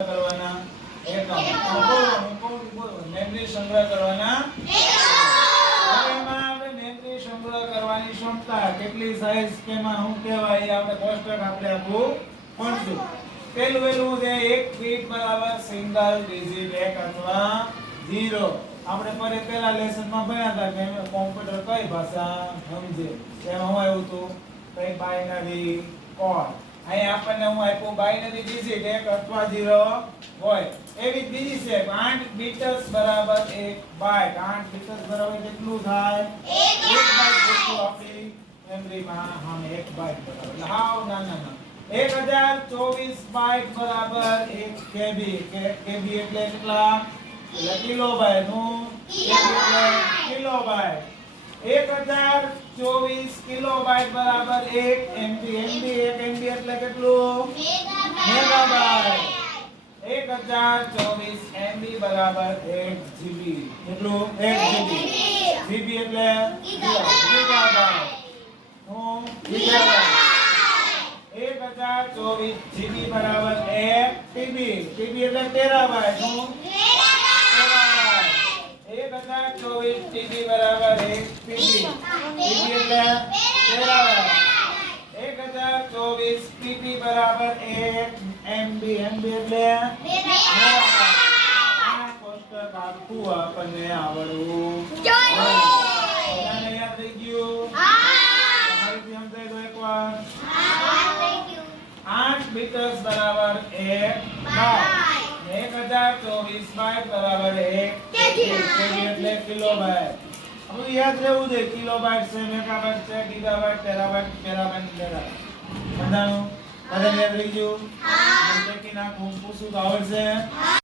કરવાના મેમરી સંગ્રહ કરવાના હવે એમાં આપણે મેમરી સંગ્રહ કરવાની ક્ષમતા કેટલી સાઈઝ કેમાં શું કહેવાય એ આપણે કોષ્ટક આપણે આપવું પડશે. પહેલું છે 1 બીટ બરાબર સિંગલ ડિજિટ 1 અથવા 0. આપણે પહેલા લેસનમાં ભણ્યા હતા કે કોમ્પ્યુટર કઈ ભાષા સમજે એમાં હું આવ્યું હતું કઈ બાઇનરી કોડ. અહીં આપણને હું આપ્યું બાઇનરી ડિજિટ 1 અથવા 0 હોય. એવી જ બીજી છે 8 બિટ્સ બરાબર 1 બાઇટ. 8 બિટ્સ બરાબર કેટલું થાય 1 બાઇટ જેટલું આપણી મેમરીમાં હા 1 બાઇટ બરાબર એટલે હાવ નાના 1024 બાઇટ બરાબર 1 કેબી. કેબી એટલે કેટલા એટલે કિલોબાઇટ નું કિલોબાઇટ. 1024 કિલોબાઇટ બરાબર 1 MB. MB 1 MB એટલે કેટલું મેગાબાઇટ. 1024 MB બરાબર 1 GB. કેટલું 1 GB. GB એટલે ગીગાબાઇટ. હું ગીગાબાઇટ. 1024 GB બરાબર 1 TB. TB એટલે ટેરાબાઇટ. હું ટેરાબાઇટ. 1024 TB બરાબર 1 TB. TB એટલે ટેરાબાઇટ. 1024 TB બરાબર 1 MB. MB એટલે મેગાબાઇટ. આ કોષ્ટક આખું આપણને આવડવું જોઈએ. બધાને યાદ થઈ ગયું? તમારીથી સમજાય તો એકવાર 8 બિટ્સ બરાબર 1 બાઇટ. 1024 બાઇટ બરાબર 1 કેબી એટલે કિલોબાઇટ. હવે યાદ રહેવું જોઈએ કિલોબાઇટ છે, મેગાબાઇટ છે, ગીગાબાઇટ, ટેરાબાઇટ, ટેરાબાઇટ, ટેરાબાઇટ. બધાનું યાદ રહી ગયું? હા. નાખું પૂછું તો આવડશે?